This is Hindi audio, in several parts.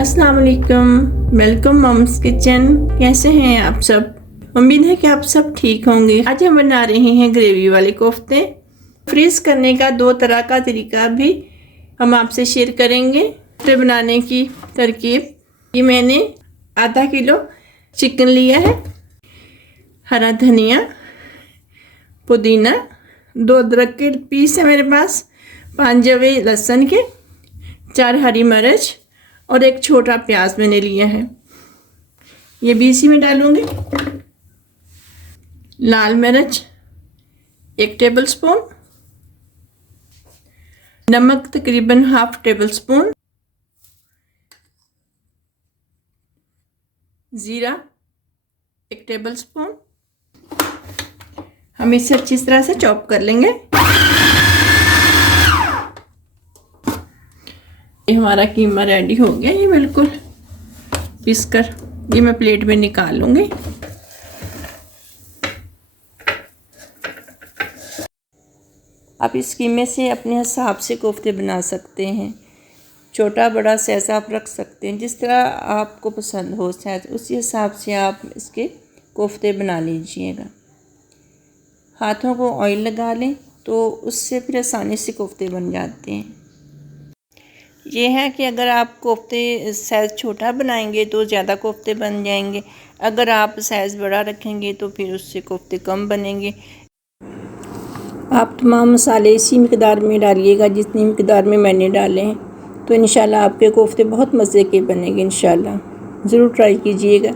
अस्सलाम वालेकुम, वेलकम मम्स किचन। कैसे हैं आप सब? उम्मीद है कि आप सब ठीक होंगे। आज हम बना रहे हैं ग्रेवी वाले कोफ्ते। फ्रीज करने का दो तरह का तरीका भी हम आपसे शेयर करेंगे। कोफ्ते बनाने की तरकीब, ये मैंने आधा किलो चिकन लिया है, हरा धनिया, पुदीना, 2 अदरक के पीस है मेरे पास, 5 जवे लहसुन के, 4 हरी मिर्च और 1 छोटा प्याज मैंने लिया है। ये भी इसी में डालूंगी। लाल मिर्च 1 टेबल स्पून, नमक तकरीबन हाफ टेबल स्पून, जीरा 1 टेबल स्पून। हम इसे अच्छी तरह से चॉप कर लेंगे। ये हमारा कीमा रेडी हो गया, ये बिल्कुल पीसकर ये मैं प्लेट में निकाल लूंगी। आप इस कीमे से अपने हिसाब से कोफ्ते बना सकते हैं। छोटा बड़ा साइज आप रख सकते हैं, जिस तरह आपको पसंद हो साइज, उसी हिसाब से आप इसके कोफ्ते बना लीजिएगा। हाथों को ऑयल लगा लें तो उससे फिर आसानी से कोफ्ते बन जाते हैं। ये है कि अगर आप कोफ्ते साइज़ छोटा बनाएंगे तो ज़्यादा कोफ्ते बन जाएंगे, अगर आप साइज़ बड़ा रखेंगे तो फिर उससे कोफ्ते कम बनेंगे। आप तमाम मसाले इसी मिक़दार में डालिएगा जितनी मिक़दार में मैंने डाले हैं, तो इंशाल्लाह आपके कोफ्ते बहुत मज़े के बनेंगे। इंशाल्लाह ज़रूर ट्राई कीजिएगा।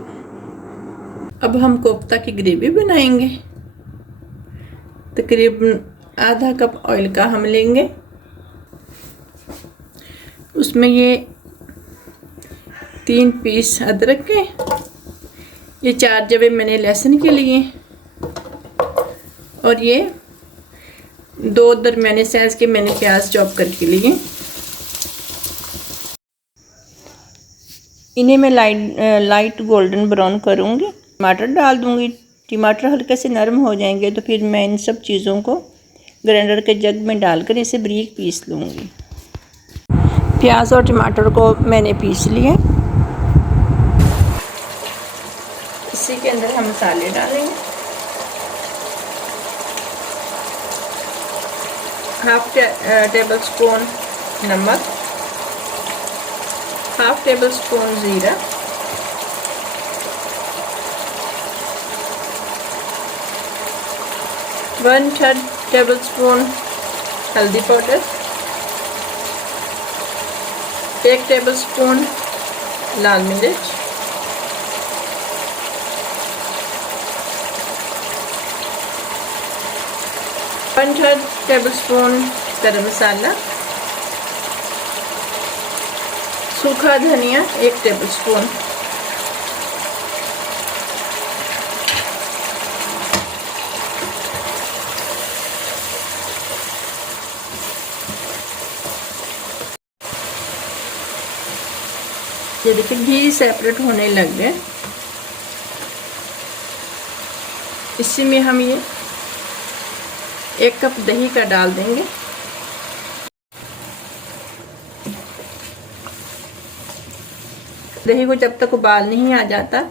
अब हम कोफ्ता की ग्रेवी बनाएंगे। तकरीबन आधा कप ऑयल का हम लेंगे, उसमें ये 3 पीस अदरक के, ये 4 जवे मैंने लहसुन के लिए और ये 2 दरमियाने साइज के मैंने प्याज चॉप करके लिए। इन्हें मैं लाइट गोल्डन ब्राउन करूँगी। टमाटर डाल दूँगी। टमाटर हल्के से नरम हो जाएंगे तो फिर मैं इन सब चीज़ों को ग्राइंडर के जग में डालकर इसे बारीक पीस लूँगी। प्याज और टमाटर को मैंने पीस लिया। इसी के अंदर हम मसाले डालेंगे। हाफ टेबल स्पून नमक, हाफ टेबल स्पून ज़ीरा, 1/3 टेबल स्पून हल्दी पाउडर, 1 टेबल स्पून लाल मिर्च, 1/3 टेबल स्पून गरम मसाला, सूखा धनिया 1 टेबल स्पून, ये देखिए घी सेपरेट होने लग गए। इसी में हम ये 1 कप दही का डाल देंगे। दही को जब तक उबाल नहीं आ जाता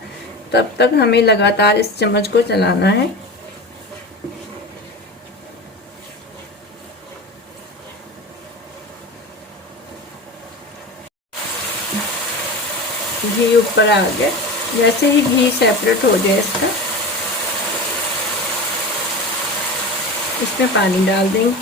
तब तक हमें लगातार इस चम्मच को चलाना है। घी ऊपर आ गया। जैसे ही घी सेपरेट हो जाए इसमें पानी डाल देंगे।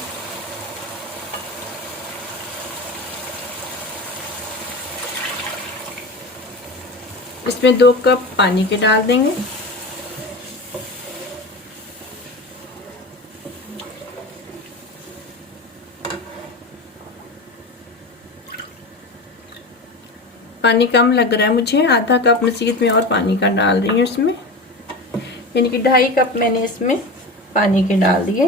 इसमें 2 कप पानी के डाल देंगे। पानी कम लग रहा है मुझे, आधा कप मज़ीद में और पानी का डाल रही हूँ इसमें, यानी कि 2.5 कप मैंने इसमें पानी के डाल दिए।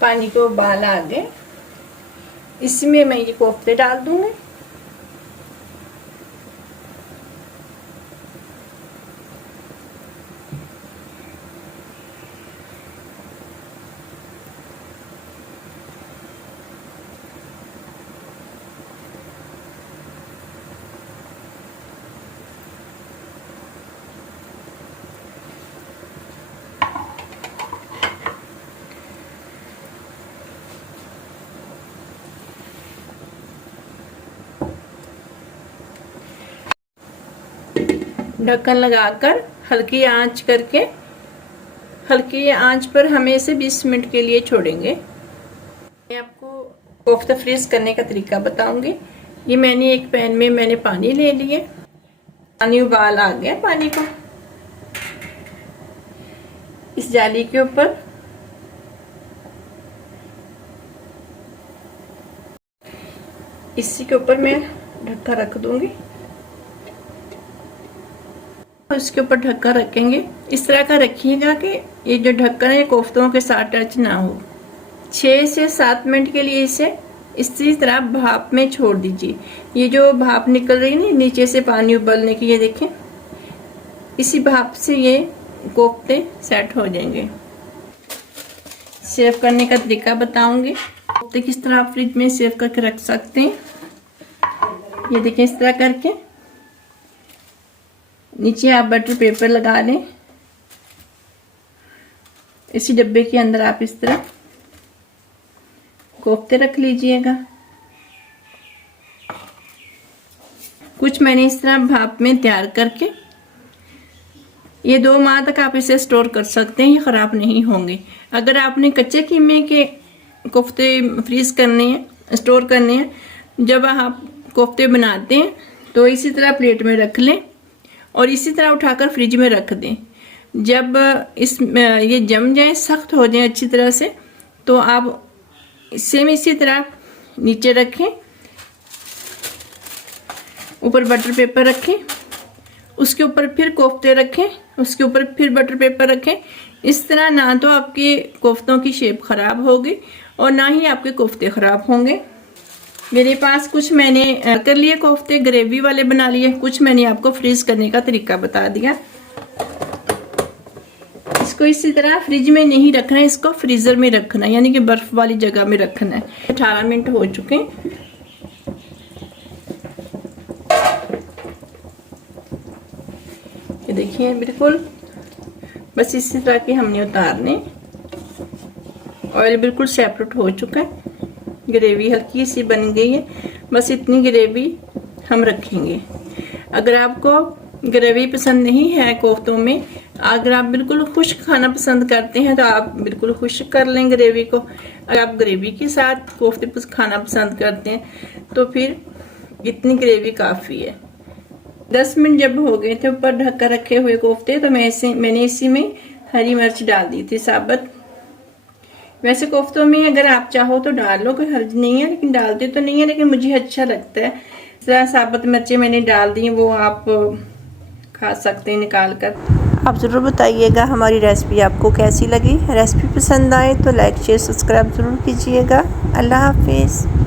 पानी को उबाल आ गए, इसमें मैं ये कोफ्ते डाल दूंगी। ढक्कन लगाकर हल्की आंच करके, हल्की आंच पर हमें इसे 20 मिनट के लिए छोड़ेंगे। मैं आपको कोफ्ता फ्रीज करने का तरीका बताऊंगी। ये मैंने एक पैन में मैंने पानी ले लिया, पानी उबाल आ गया पानी को। इस जाली के ऊपर इसी के ऊपर मैं ढक्कन रख दूंगी, उसके ऊपर ढक्कन रखेंगे। इस तरह का रखिएगा कि ये जो ढक्कन है कोफ्तों के साथ टच ना हो। 6 से 7 मिनट के लिए इसे इसी तरह भाप में छोड़ दीजिए। ये जो भाप निकल रही है ना नीचे से पानी उबलने की, ये देखें, इसी भाप से ये कोफ्ते सेट हो जाएंगे। सेव करने का तरीका बताऊंगी। कोफ्ते किस तरह आप फ्रिज में सेव करके रख सकते हैं। ये देखें, इस तरह करके नीचे आप बटर पेपर लगा लें। इसी डब्बे के अंदर आप इस तरह कोफ्ते रख लीजिएगा। कुछ मैंने इस तरह भाप में तैयार करके, ये 2 माह तक आप इसे स्टोर कर सकते हैं, ये ख़राब नहीं होंगे। अगर आपने कच्चे कीमे के कोफ्ते फ्रीज करने हैं, स्टोर करने हैं, जब आप कोफ्ते बनाते हैं तो इसी तरह प्लेट में रख लें और इसी तरह उठाकर फ्रिज में रख दें। जब ये जम जाए, सख्त हो जाए अच्छी तरह से, तो आप सेम इसी तरह नीचे रखें, ऊपर बटर पेपर रखें, उसके ऊपर फिर कोफ्ते रखें, उसके ऊपर फिर बटर पेपर रखें। इस तरह ना तो आपके कोफ्तों की शेप ख़राब होगी और ना ही आपके कोफ्ते ख़राब होंगे। मेरे पास कुछ मैंने कर लिए कोफ्ते, ग्रेवी वाले बना लिए, कुछ मैंने आपको फ्रीज करने का तरीका बता दिया। इसको इसी तरह फ्रिज में नहीं रखना है, इसको फ्रीजर में रखना है, यानी कि बर्फ वाली जगह में रखना है। 18 मिनट हो चुके हैं। ये देखिए, बिल्कुल बस इसी तरह के हमने उतारने। ऑयल बिल्कुल सेपरेट हो चुका है, ग्रेवी हल्की सी बन गई है। बस इतनी ग्रेवी हम रखेंगे। अगर आपको ग्रेवी पसंद नहीं है कोफ्तों में, अगर आप बिल्कुल खुश्क खाना पसंद करते हैं तो आप बिल्कुल खुश्क कर लें ग्रेवी को। अगर आप ग्रेवी के साथ कोफ्ते खाना पसंद करते हैं तो फिर इतनी ग्रेवी काफ़ी है। 10 मिनट जब हो गए थे ऊपर ढक्कर रखे हुए कोफ्ते, तो मैंने इसी में हरी मिर्च डाल दी थी साबुत। वैसे कोफ्तों में अगर आप चाहो तो डाल लो, कोई हर्ज नहीं है, लेकिन डालते तो नहीं है, लेकिन मुझे अच्छा लगता है। इस तरह साबुत मिर्चें मैंने डाल दी, वो आप खा सकते हैं निकाल कर। आप ज़रूर बताइएगा हमारी रेसिपी आपको कैसी लगी। रेसिपी पसंद आए तो लाइक शेयर सब्सक्राइब ज़रूर कीजिएगा। अल्लाह हाफिज़।